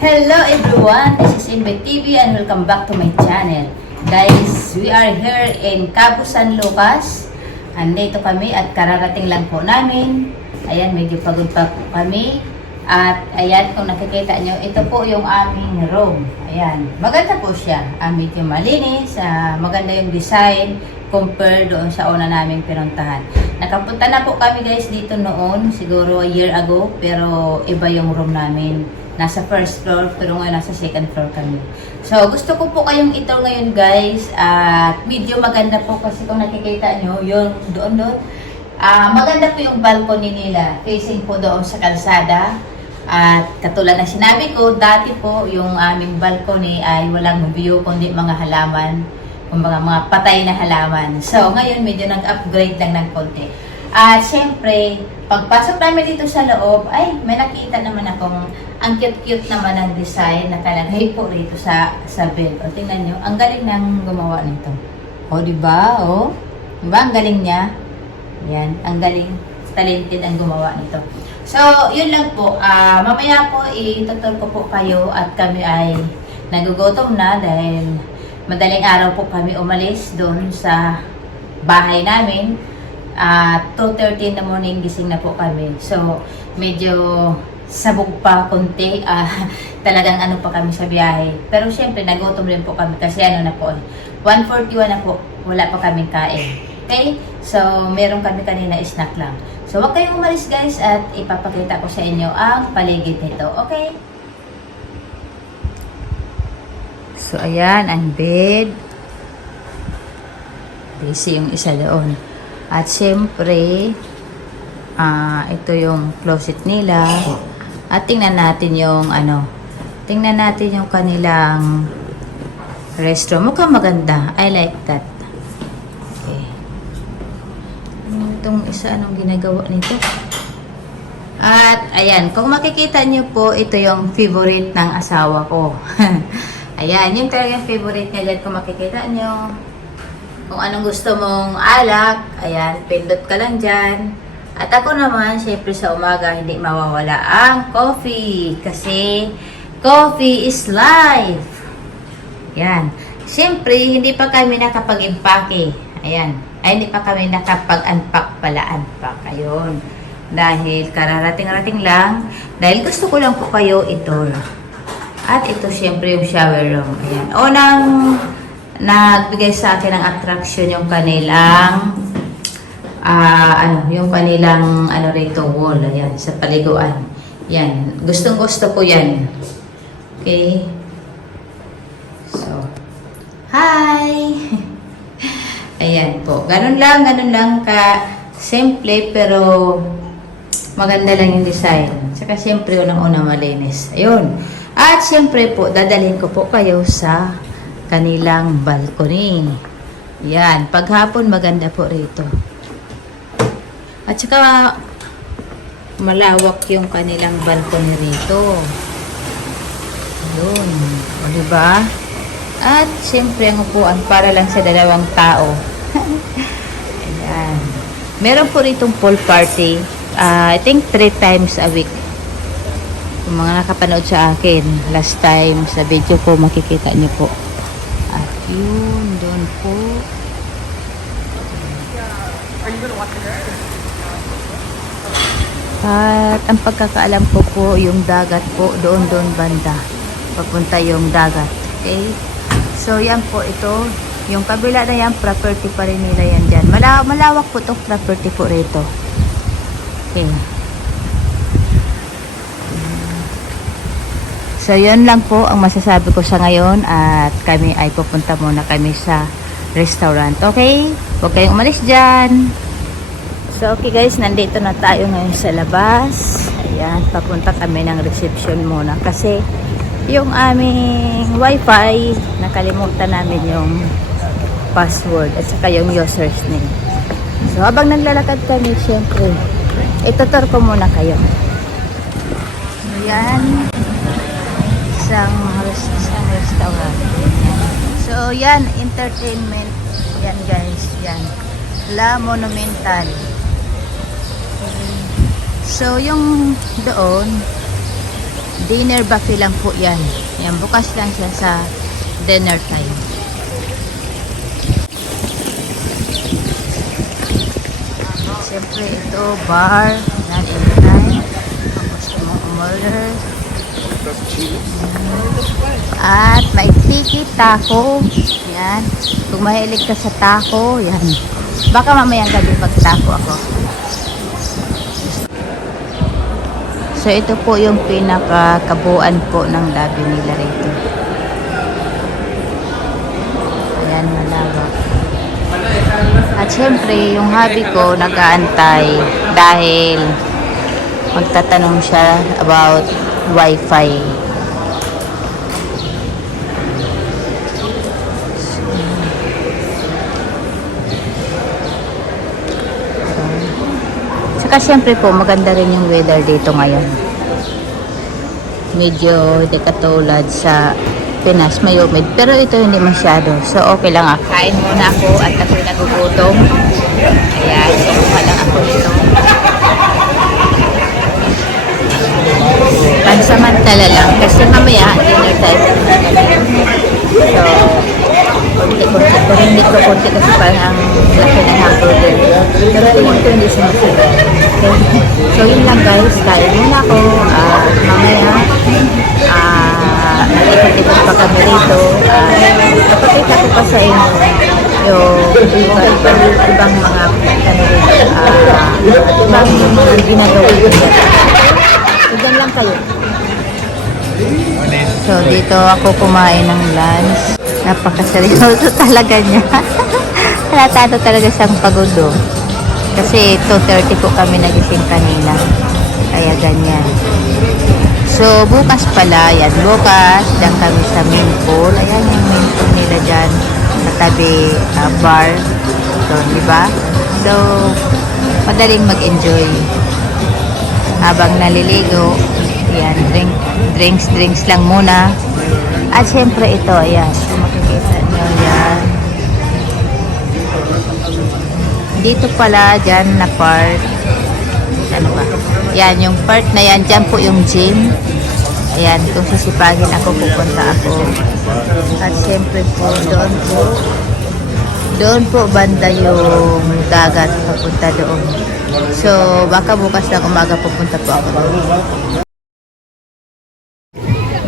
Hello everyone, this is Inbet TV and welcome back to my channel. Guys, we are here in Cabo San Lucas. Andito kami at kararating lang po namin. Ayan, medyo pagod pa po kami. At ayan, kung nakikita nyo, ito po yung aming room. Ayan, maganda po siya. Medyo malinis, maganda yung design compare doon sa una naming pinuntahan. Nakapunta na po kami guys dito noon, siguro a year ago, pero iba yung room namin. Nasa first floor, pero ngayon nasa second floor kami. So, gusto ko po kayong ito ngayon guys. At medyo maganda po kasi kung nakikita nyo, yung doon. Maganda po yung balcony nila. Facing po doon sa kalsada. At katulad na sinabi ko, dati po yung aming balcony ay walang view, kundi mga halaman. Mga patay na halaman. So, ngayon medyo nag-upgrade lang ng konti. At syempre, pagpasok namin dito sa loob, ay may nakita naman akong ang cute-cute naman ng design na kalagay po rito sa bed. O, tingnan nyo, ang galing nang gumawa nito. O, diba? O, diba? Ang galing niya. Yan, ang galing. Talented ang gumawa nito. So, yun lang po. Mamaya po, itutur ko po kayo at kami ay nagugutom na dahil madaling araw po kami umalis doon sa bahay namin. 2:30 in the morning gising na po kami. So, medyo sabog pa konti. Talagang ano pa kami sa biyahe. Pero syempre, nagutom rin po kami kasi ano na po. 1:41 na po. Wala pa kaming kain. Okay? So, meron kami kanina snack lang. So, huwag kayong umalis guys at ipapakita ko sa inyo ang paligid nito. Okay? So, ayan ang bed. Busy yung isa doon. At syempre, ito yung closet nila. At tingnan natin yung tingnan natin yung kanilang restroom. Mukhang maganda. I like that. Okay. Itong isa, anong ginagawa nito? At ayan, kung makikita nyo po, ito yung favorite ng asawa ko. Ayan, yung talagang favorite niya dyan kung makikita nyo. Kung anong gusto mong alak, ayan, pindot ka lang dyan. At ako naman, syempre sa umaga, hindi mawawala ang coffee. Kasi, coffee is life. Ayan. Syempre, hindi pa kami nakapag-impake. Ayan. Ay, hindi pa kami nakapag-unpack pala. Unpack. Ayun. Dahil kararating-rating lang. Dahil gusto ko lang po kayo ito. At ito, syempre, yung shower room. Ayan. Unang nagbigay sa akin ng attraction yung kanilang yung kanilang rito wall, ayan, sa paliguan. Yan, gustong-gusto ko yan. Okay? So, hi! Ayan po. Ganun lang ka simple pero maganda lang yung design. Saka siyempre unang-una malinis. Ayun. At siyempre po, dadalhin ko po kayo sa kanilang balcony. Yan. Paghapon, maganda po rito. At saka, malawak yung kanilang balcony rito. Yun. O, diba? At, siyempre, ang upuan para lang sa dalawang tao. Ayan. Meron po ritong pool party. I think 3 times a week. Yung mga nakapanood sa akin, last time sa video ko, makikita nyo po. At yun, doon po. At ang pagkakaalam ko po, yung dagat po, doon banda. Papunta yung dagat. Okay? So, yan po ito. Yung kabila na yan, property pa rin nila yan dyan. Malawak po itong property po rito. Okay. So, yun lang po ang masasabi ko sa ngayon at kami ay pupunta muna kami sa restaurant. Okay? Huwag kayong umalis dyan. So, okay guys, nandito na tayo ngayon sa labas. Ayan, papunta kami ng reception muna kasi yung aming wifi, nakalimutan namin yung password at saka yung user's name. So, habang naglalakad kami, syempre, itutur ko muna kayo. Ayan. Isang restaurant. So, yan, entertainment. Yan, guys. Yan. La Monumental. So, yung doon, Dinner buffet lang po yan. Yan, bukas lang siya sa dinner time. Siyempre ito, bar. Yan, anytime. Kung gusto mong umorder. At may tiki taco. Yan. Kung mahilig ka sa taco, yan. Baka mamayang gabi mag-taco ako. So ito po yung pinaka-kabuuan po ng lobby nila rito. Ayan, malawak. At syempre, yung hubby ko nag-aantay dahil magtatanong siya about wifi. Saka syempre po, maganda rin yung weather dito ngayon. Medyo hindi katulad sa Pinas, may humid. Pero ito hindi masyado. So, okay lang ako. Kain muna ako at ako'y nagugutom. Ayan, so kuha lang ako nito. Pansamantala lang. Kasi mamaya, dinner time. So, konti-konti. Pero hindi ko konti kasi parang ang laki ng hamburger. Pero tingin ko hindi sumasagot. So, yun lang guys. Kain muna ako. Mamaya, ikot-ikot pa kami rito. Kapakita ko pa sa inyo yung ibang mga ibang mga ginagawa dito. So, dyan lang kayo. So, dito ako kumain ng lunch. Napakaseryoso talaga niya. Halatado talaga siyang pagudo. Kasi 2:30 po kami nagising kanina. Kaya ganyan. So, bukas pala, yan, bukas, dyan kami sa main pool. Ayan yung main pool nila dyan, sa tabi bar. So, di ba? So, madaling mag-enjoy. Habang naliligo, yan, drinks lang muna. At syempre ito, ayan, kung makikita nyo, yan. Dito pala, dyan na part. Ano ba? Yan, yung part na yan, dyan po yung gym. Ayan, kung sisipagin ako, pupunta ako. At syempre po, doon po banda yung dagat, papunta doon. So, baka bukas lang umaga pupunta po ako doon.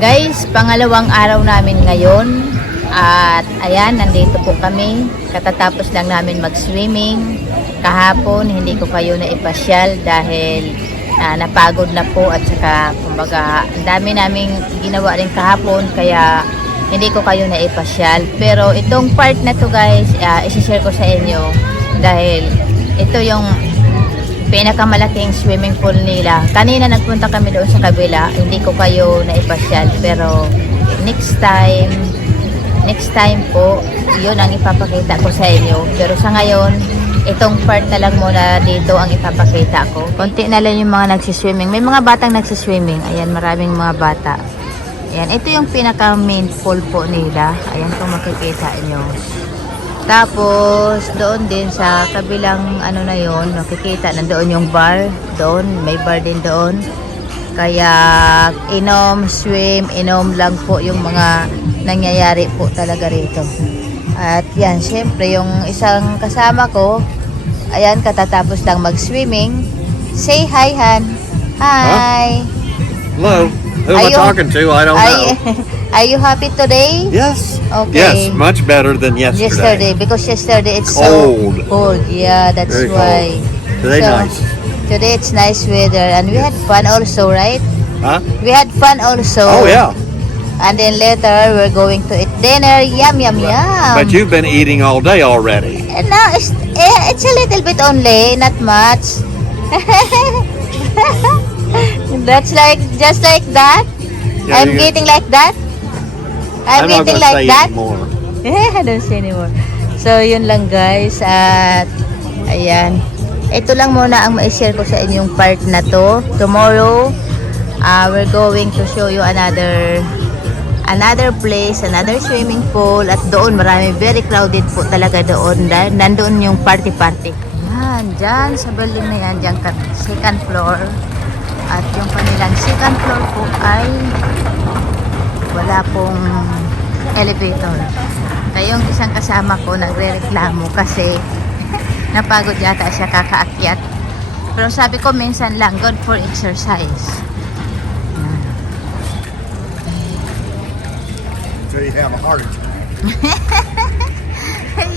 Guys, pangalawang araw namin ngayon. At ayan, nandito po kami. Katatapos lang namin mag-swimming. Kahapon, hindi ko kayo naipasyal dahil napagod na po at saka kumbaga ang dami naming ginawa rin kahapon kaya hindi ko kayo naipasyal. Pero itong part na to guys, isi-share ko sa inyo dahil ito yung pinakamalaking swimming pool nila. Kanina nagpunta kami doon sa kabila, hindi ko kayo naipasyal pero next time po, yun ang ipapakita ko sa inyo. Pero sa ngayon, itong part na lang muna dito ang ipapakita ko. Konti na lang yung mga nagsiswimming. May mga batang nagsiswimming. Ayan, maraming mga bata. Ayan, ito yung pinaka main pool po nila. Ayan, kung makikita nyo. Tapos, doon din sa kabilang ano na yun, makikita, nandoon yung bar. Doon, may bar din doon. Kaya, inom, swim, inom lang po yung mga nangyayari po talaga rito. At yan, syempre yung isang kasama ko, ayan, katatapos lang mag-swimming. Say hi, Han. Hi. Huh? Hello. Who am I talking to? I don't know. Are you happy today? Yes. Okay. Yes, much better than yesterday. Because yesterday it's Cold. so cold. Yeah, that's Very why. cold. Today nice. Today it's nice weather and we had fun also, right? Huh? We had fun also. Oh yeah. And then later we're going to eat dinner. Yum, yum, yum. But you've been eating all day already. No, it's a little bit only, not much. That's like, just like that. Yeah, I'm you're- getting like that. I'm not getting gonna like say that. anymore. I don't say anymore. So, yun lang guys. At, ayan. Ito lang muna ang ma-share ko sa inyong part na to. Tomorrow, we're going to show you another place, another swimming pool. At doon, marami, very crowded po talaga doon. Dahil nandoon yung party-party. Yan, dyan sa building na yan, dyan second floor. At yung kanilang second floor po ay wala pong elevator. Kaya yung isang kasama ko nagre-reklamo kasi napagod yata siya kakaakyat. Pero sabi ko minsan lang, good for exercise. So you have a heart attack.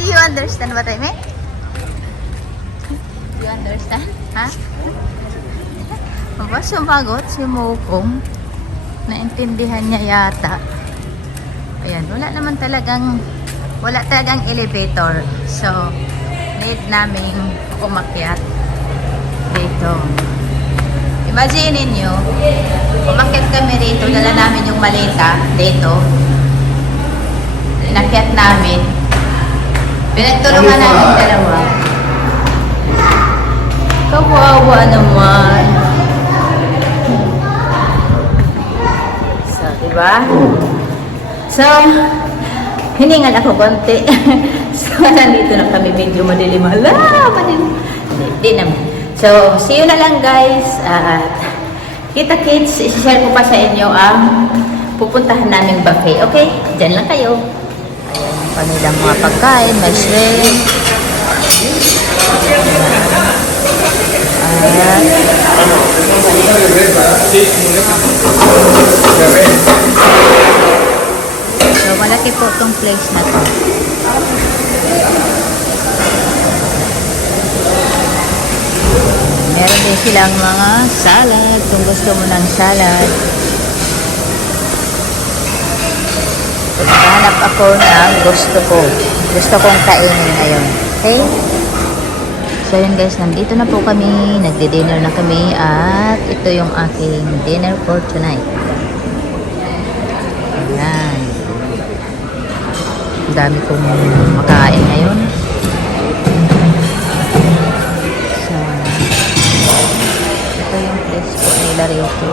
You understand what I mean? You understand? Ha? Aba, sumagot si Mokong. Naintindihan niya yata. Ayan, wala talagang elevator. So, need naming umakyat dito. Imagine niyo, umakyat kami rito, dala namin yung maleta dito. Inakyat namin. Pinagtulungan namin dalawa. Kawawa naman. So, diba? So, hiningal ako konti. So, nandito na kami, medyo madilim. Hala, madilim. Hindi naman. So, see you na lang guys. At kita-kits, isi-share ko pa sa inyo ang pupuntahan naming buffet. Okay? Diyan lang kayo. Ayan yung kanilang mga pagkain. May shrimp. So, malaki po itong place na to. Meron din silang mga salad. Kung gusto mo ng salad. Naghahanap ako ng gusto ko. Gusto kong kainin ngayon. Okay? So yun guys, nandito na po kami. Nagdi-dinner na kami. At ito yung aking dinner for tonight. Ayan. Ang dami kong makain ngayon. So, ito yung place po nila rito.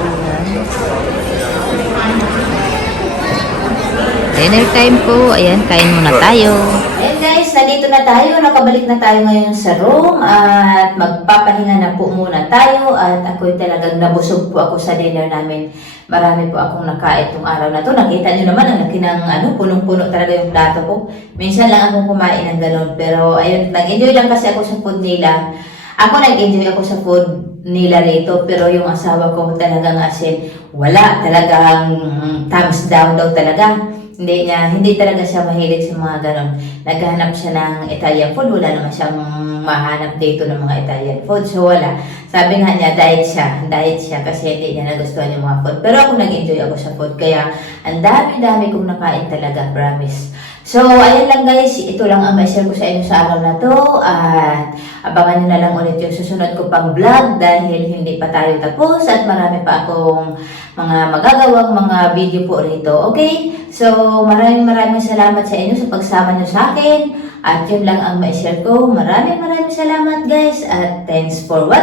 Dinner time po. Ayan, kain muna tayo. Ayan guys, nandito na tayo. Nakabalik na tayo ngayon sa room. At magpapahinga na po muna tayo. At ako'y talagang nabusog po ako sa dinner namin. Marami po akong nakain itong araw na to. Nakita nyo naman, ang laki ng punong-puno talaga yung plato ko. Minsan lang akong kumain ng ganun. Pero ayun, nag-enjoy lang kasi ako sa food nila. Ako nag-enjoy ako sa food nila rito. Pero yung asawa ko talagang asin, wala. Talagang thumbs down daw talaga. Hindi talaga siya mahilig sa mga ganon. Naghahanap siya ng Italian food. Wala naman siyang mahanap dito ng mga Italian food. So wala. Sabi nga niya, diet siya kasi hindi niya nagustuhan yung mga food. Pero ako nag-enjoy ako sa food. Kaya ang dami-dami kong nakain talaga, promise. So, ayan lang guys. Ito lang ang ma-share ko sa inyo sa araw na to. At abangan nyo na lang ulit yung susunod ko pang vlog dahil hindi pa tayo tapos at marami pa akong mga magagawang mga video po rito. Okay? So, maraming salamat sa inyo sa pagsama nyo sa akin. At yun lang ang ma-share ko. Maraming salamat guys. At thanks for watching.